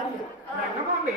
భార్య రంగమాంబి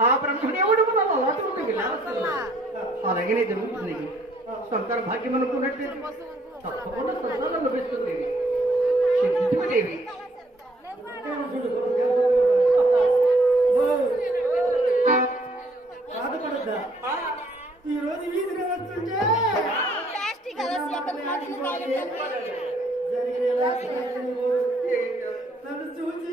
ఆ బ్రహ్మని ఎవడు అలాగనే జరుగుతుంది. సంతాన భాగ్యం అనుకున్నట్టే తప్పకుండా సంతానం లభిస్తుంది. ఈ రోజు వస్తుంటే నన్ను చూసి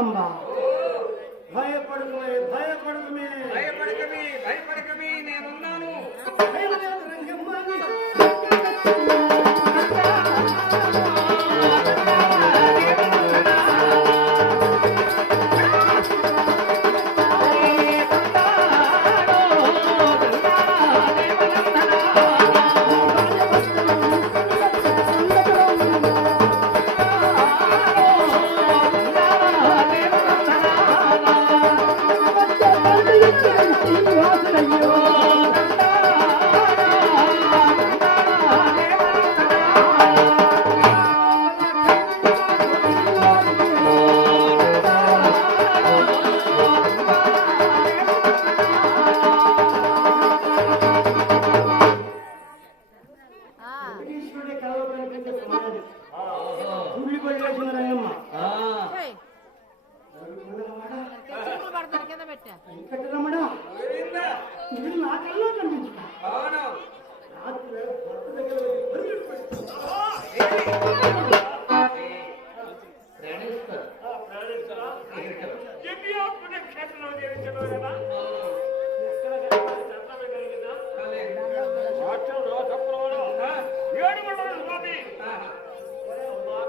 こ吧。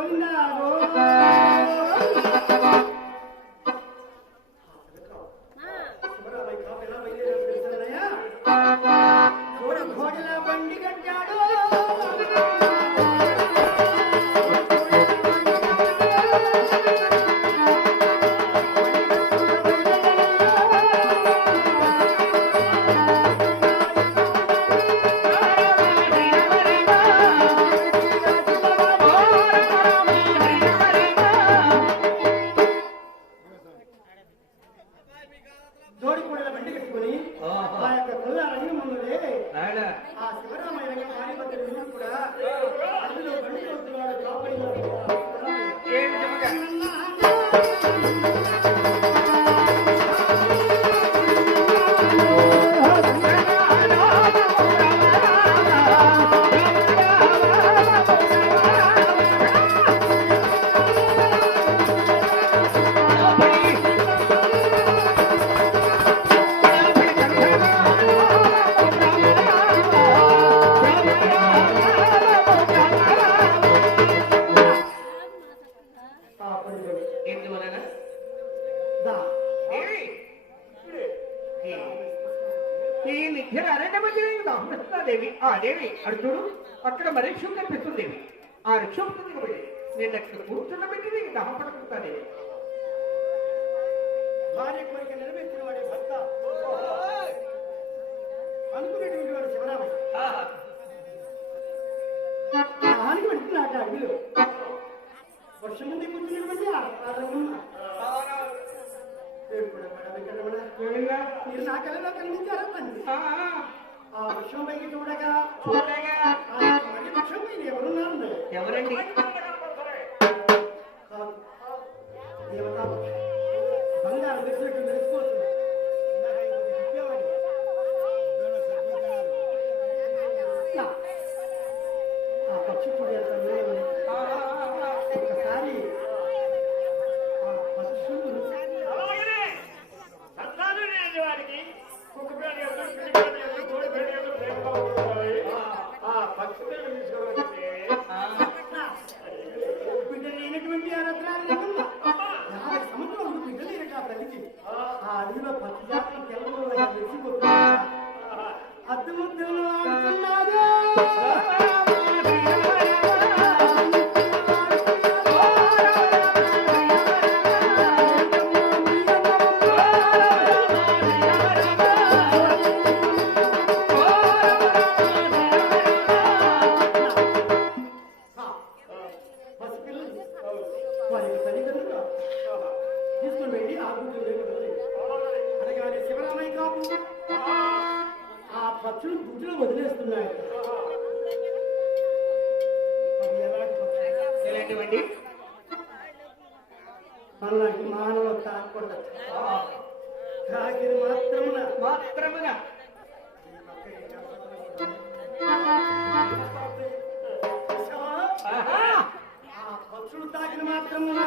పోయినారో ఆ యొక్క కుల రంగం ఉన్నది ఆ శివరామ రంగం కూడా అందులో గణితోత్సవాలు కాపాడినారు ఈ నిద్ర అరణ్య మధ్యలో దామోదరదేవి ఆ దేవి అర్జునుడు అక్కడ వృక్షం కనిపిస్తుంది? ఆ వృక్షం కిందకి నేను అక్కడ కూర్చున్న పెట్టి దామపడుతుందేవి భార్య కోరిక నెరవేర్చిన వాడే భర్త. అనుకునేటువంటి వాడు శివరామయ్య. వర్షం ముందే కూర్చున్నటువంటి ఆ రంగున్న మీరు నా కళలో కనిపించారా తండ్రి చూడగా చూడగా. విషయం పైన ఎవరున్నారు ఎవరండి? తాకిన మాత్రమునా?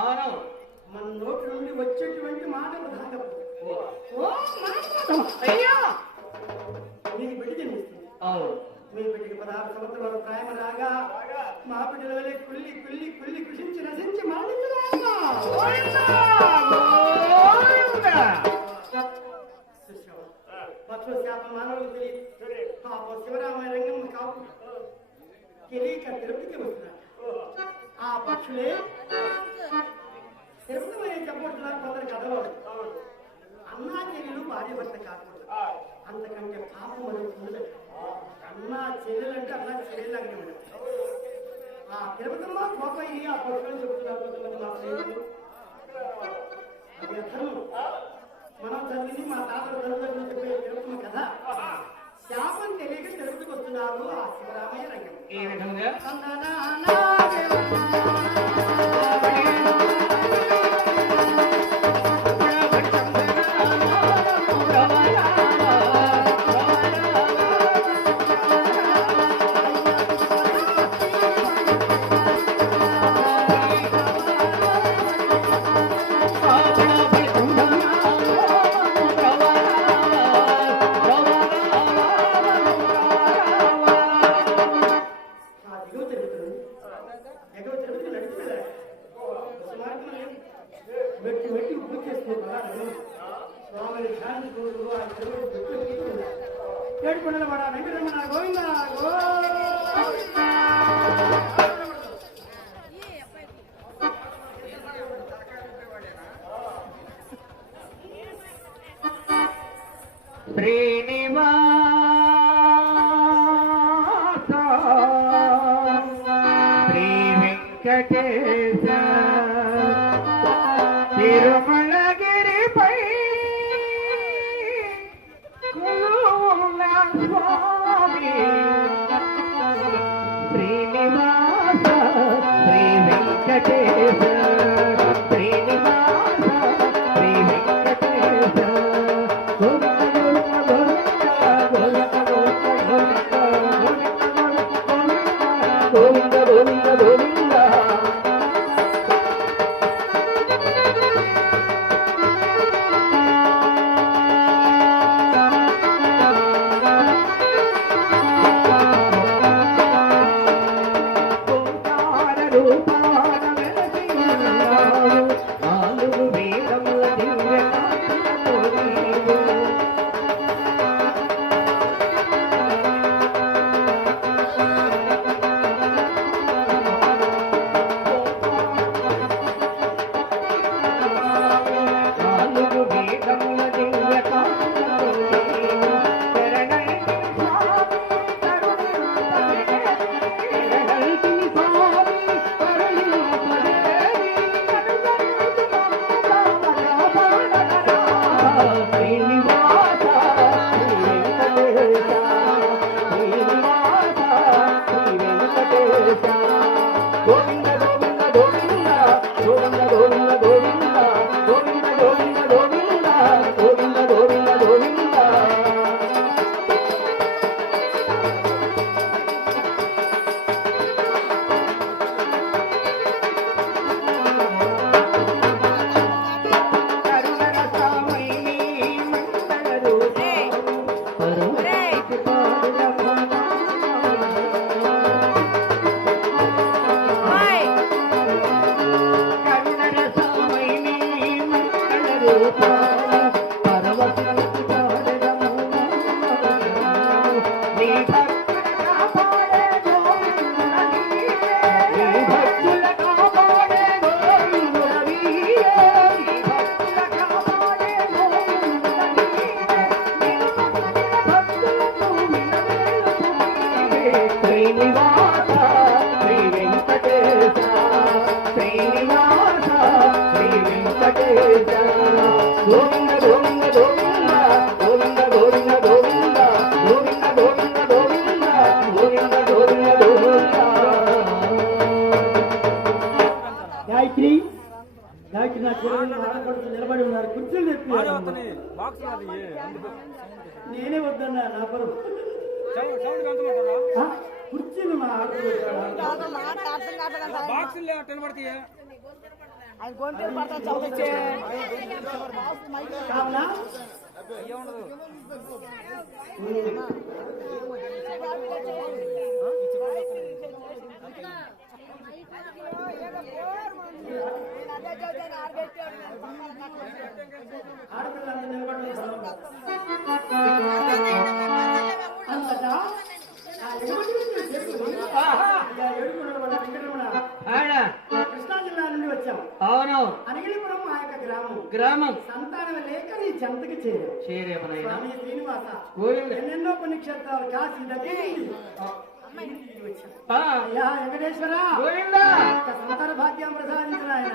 మన నోటి నుండి వచ్చేటువంటి. ఓ మానవతమ. అయ్యా మీకు బిడ్డ జన్మిస్తుంది అవును. మీ బిడ్డకి పదహారు సంవత్సరాల ప్రాయం రాగా మా బిడ్డల వలె కుల్లి కుల్లి కుల్లి కృషించి నశించి మరణించరాగా గోవిందా! గోవిందా! చూశావా? పక్షుల శాపం మానవులకు తెలియదు పాపం రంగం కాపు తెలియక తిరుపతికి వస్తున్నారు ఆ పక్షులే ఎప్పుడు వైపు చెప్పబడుతున్నారు కొందరు కథవాడు అన్నాచెల్లెలు భార్య భర్త కాకూడదు. అంతకంటే పాపం మనకు అన్నా చెల్లెలు అంటే అన్నా చెల్లెలాగానే ఉండదు ఆ తిరుపతిలో కోపయ్యి ఆ పక్షులు చెప్తున్నారు కొంతమంది మా స్నేహితులు. మనం చదివింది మా తాతల తల్లిదండ్రులు చెప్పే తిరుపతి కదా శాపం తెలియక తిరుపతికి వస్తున్నారు ఆ శివరామయ్య రంగం. ఈ విధంగా. తిరుగుతుంది ఎగువ తిరుగుతుంది మెట్టి మెట్టి పూజ చేసుకోవాలి స్వామిని ధ్యానించుకుంటూ చెరువు ఏడు వాడ వెంకటరమణ గోవింద గోవింద శ్రీనివాస శ్రీ వెంకటేశ. నేనే వద్దన్నా నా పరువు కుర్చీలు మా కావునా? అయ్యే కృష్ణా జిల్లా నుండి వచ్చాం. అవును. అనగిలిపురం మా యొక్క గ్రామం. గ్రామం. సంతానం లేక నీ చెంతకి చేరాం. స్వామి శ్రీనివాస. ఎన్నెన్నో పుణ్యక్షేత్రాలు కాశీ దగ్గర వెంకటేశ్వర. సంతాన భాగ్యం ప్రసాదించిన ఆయన.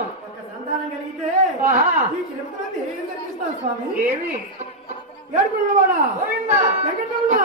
ఒక్క సంతానం కలిగితే. ఈ తిరుపతిలో ఏం కనిపిస్తాం స్వామి? ఏమి? ఏడుకున్నవాడ వెంకటరమణ.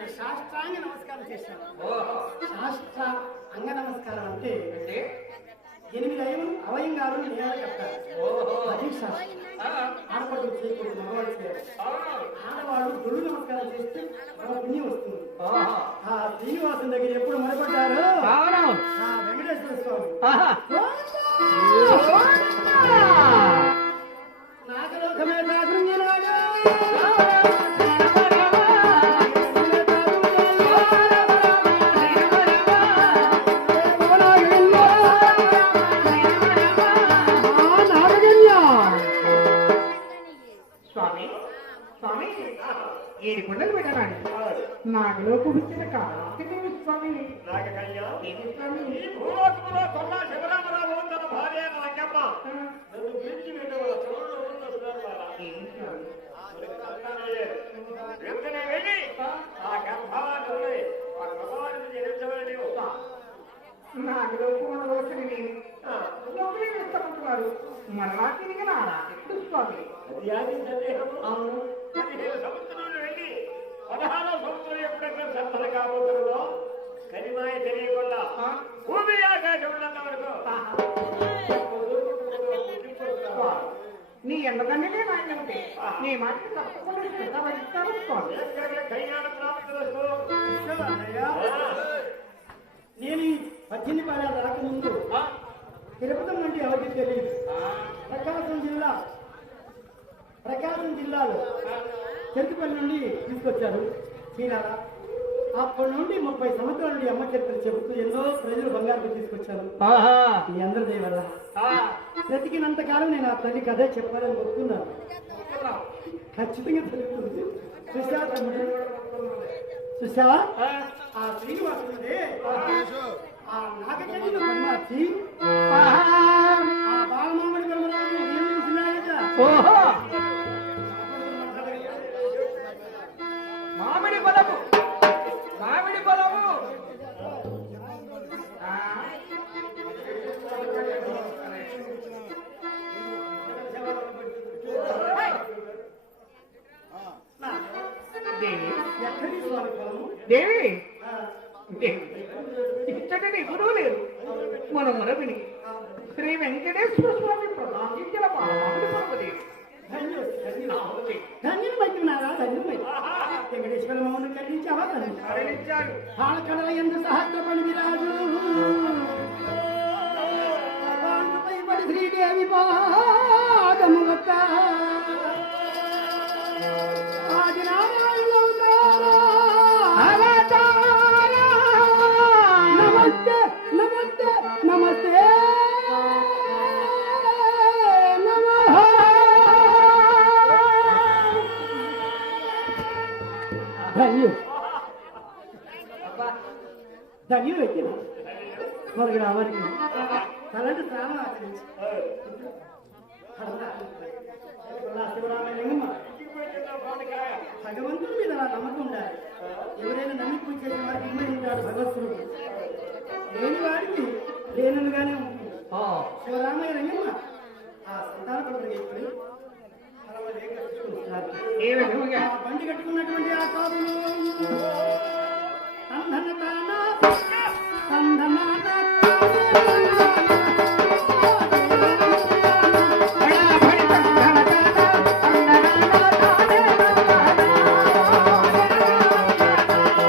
అది శాస్త్రాంగ నమస్కారం చేశాను శాస్త్ర అంగ నమస్కారం అంటే ఎనిమిది అయ్యలు అవయంగాలు నేల కట్టాలి అది శాస్త్రం. ఆడపడులు చేయకూడదు మగవాడు ఆడవాడు దొడు నమస్కారం చేస్తే మన పుణ్యం వస్తుంది. ఆ శ్రీనివాసం దగ్గర ఎప్పుడు ఆ వెంకటేశ్వర స్వామి. స్వామి భూలోకములో కొన్న శివరామరావు తన భార్య నన్ను పిలిచి. వెంటనే వెళ్ళి ఆ. గర్భాన్ని. ఆ గర్భాన్ని మరలా తిరిగి ఎప్పుడు స్వామి అది యాది సందేహము? అవును. సంవత్సరాలు పదహారో సంవత్సరం ఎప్పుడైతే సంతలు కాబోతుందో కనిమాయ తెలియకుండా భూమి ఆకాశం ఉన్నంత వరకు నీ ఎందుకంటే నేను ఆయన ఉంటే నీ అన్నయ్య, నేను ఈ పద్దెనిమిది పాడాలు రాకముందు తిరుపతి నుండి ఎవరికి తెలియదు? ప్రకాశం జిల్లా ప్రకాశం జిల్లాలో చెరుకుపల్లి నుండి తీసుకొచ్చారు చీరాల అప్పటి నుండి ముప్పై సంవత్సరాల నుండి అమ్మ చరిత్ర చెబుతూ ఎన్నో ప్రజలు బంగారు తీసుకొచ్చారు. మీ అందరి వల్ల. బ్రతికినంత కాలం నేను ఆ తల్లి కథ చెప్పాలని ఒప్పుకున్నాను. ఖచ్చితంగా తెలుస్తుంది. చూసావా తమ్ముడు? చూసావా ఆ. శ్రీనివాసుడే ఆ. బ్రహ్మాచి ఆ బాలమామడి బ్రహ్మరాజు ఓహో. దేవి ఇచ్చటని గురువు లేరు మన మురవిని శ్రీ వెంకటేశ్వర స్వామి ప్రసాదించిన ధన్యుడు, ధన్యుడు. ధన్యుడు పట్టినారా వెంకటేశ్వర పాలకడల ఎందు సహస్రపడి విరాజు. పడి శ్రీదేవి పాదములక ధన్యు ధన్యు వ్యక్తి మన గ్రామానికి అలాంటి స్నానం ఆచరించి భగవంతుడి మీద అలా నమ్మకం ఉండాలి. ఎవరైనా నమ్మి పూజ చేసిన వారికి ఇమ్మడి ఉంటాడు భగవత్తుడు లేని వాడికి లేనలుగానే ఉంటుంది. ఆ, శివరామయ్య రంగమ్మ ఆ సంతాన పడుతుంది ఏ విధముగా బండి కట్టుకున్నటువంటి ఆ కాపులు తందన తాన. తందనాన